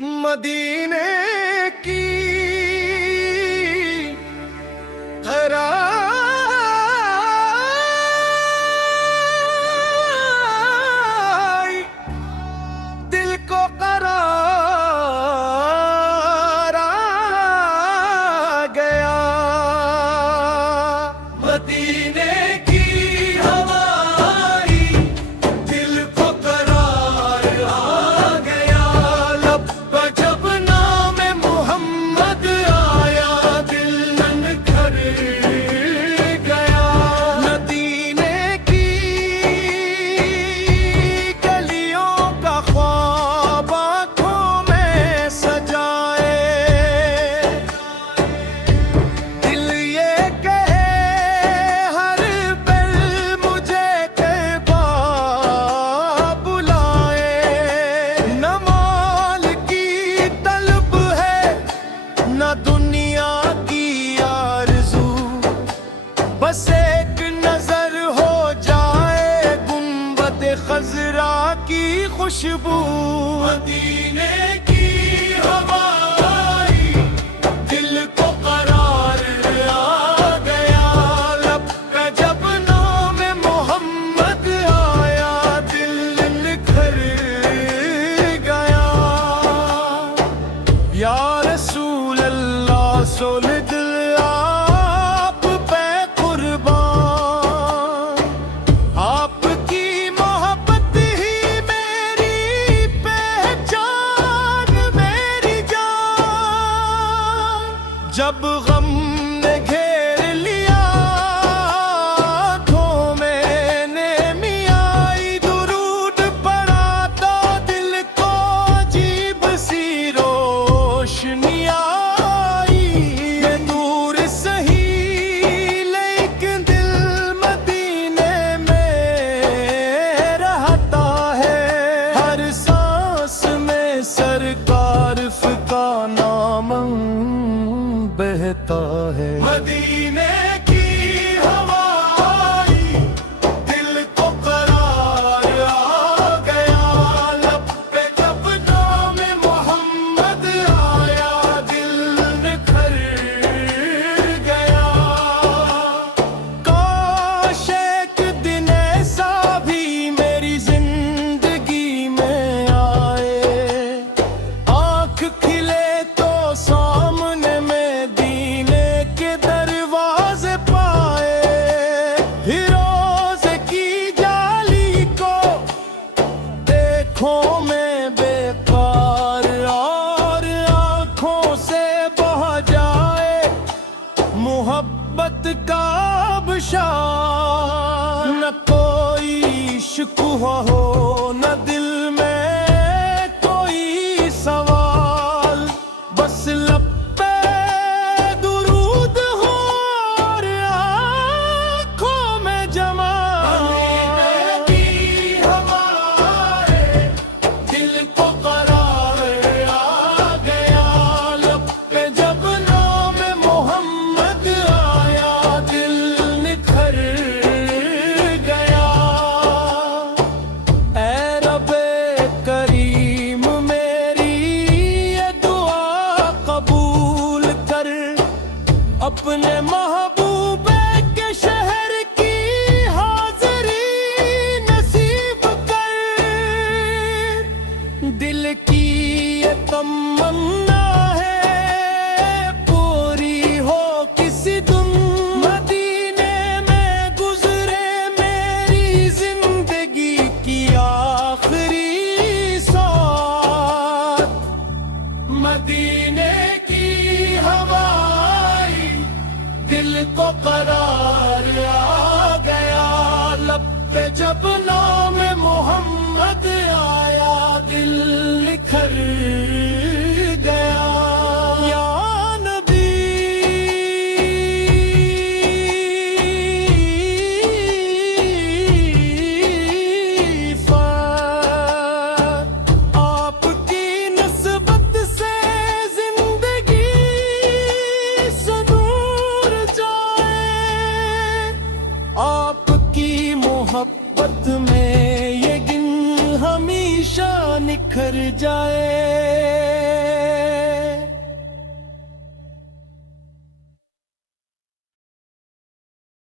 مدینے کی خرائی دل کو قرار آ گیا، مدینے کی ہوائی دل کو قرار آ گیا، لب پہ جب نام محمد آیا دل نکھر گیا، مدینے کی گلیوں کا خواب آنکھوں میں سجائے، دل یہ کہے ہر پل مجھے کعبہ بلائے، نہ مال کی طلب ہے نہ دنیا کی آرزو، بس ایک نظر ہو جائے گنبد خضرا کی خوشبو، مدینے کی ہوائی دل کو قرار آ گیا، لب پہ جب نام محمد آیا دل نکھر گیا، یا رسول اللہ سول دل آپ پہ قربان، آپ کی محبت ہی میری پہچان میری جان، جب غم نے گھیر لیا آنکھوں میں نمی آئی، درود پڑا تو دل کو عجیب سی روشنی آئی، یہ دور سہی لیکن دل مدینے میں رہتا ہے، ہر سانس میں سرکار کا نام بہتا ہے، مدینے کی ہوائی دل کو قرار آ گیا، لب پہ جب نام محمد آیا دل نکھر گیا، کاش ایک دن ایسا بھی میری زندگی میں آئے، آنکھ کھلے تو سامنے میں دینے کے دروازے پائے، ہیروز کی جالی کو دیکھوں میں بیکار، اور آنکھوں سے بہہ جائے محبت کا آبشار، نہ کوئی شکوہ ہو نہ دل میں کوئی سوال، بس لب پہ درود ہو اور آنکھوں میں جمال، مدینے کی ہوائیں دل کو قرار آ گیا، لب پہ جب نام محمد آیا دل نکھر گیا، اے رب کریم میری یہ دعا قبول کر، اپنے محبوب کے شہر کی حاضری نصیب کر، دل کی یہ تمنا ہے پوری ہو کسی دن، مدینے میں گزرے میری زندگی کی آخری سات، مدینے کی ہوائی دل کو قرار آ گیا، لب پہ جب نام محمد آیا دل نکھر گیا، یا نبی آپ کی نسبت سے زندگی سنور جائے، آپ کی محبت میں یہ گن ہمیشہ نکھر جائے۔